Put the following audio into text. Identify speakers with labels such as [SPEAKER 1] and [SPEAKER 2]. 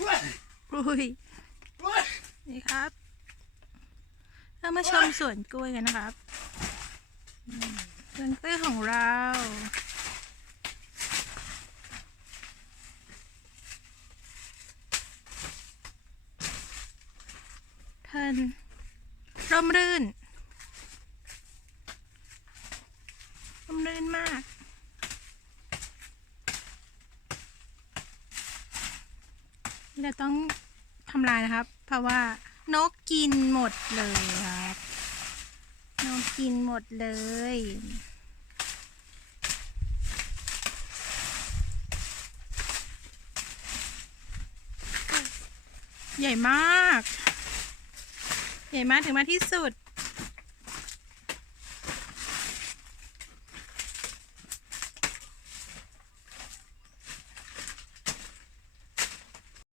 [SPEAKER 1] อุ้ยนี่ครับเรามาชมสวนกล้วยกันนะครับสวนกล้วยของเราเทินร่มรื่นร่มรื่นมาก จะต้องทำลายนะครับ เพราะว่านกกินหมดเลยครับ นกกินหมดเลย ใหญ่มาก ใหญ่มากถึงมาที่สุด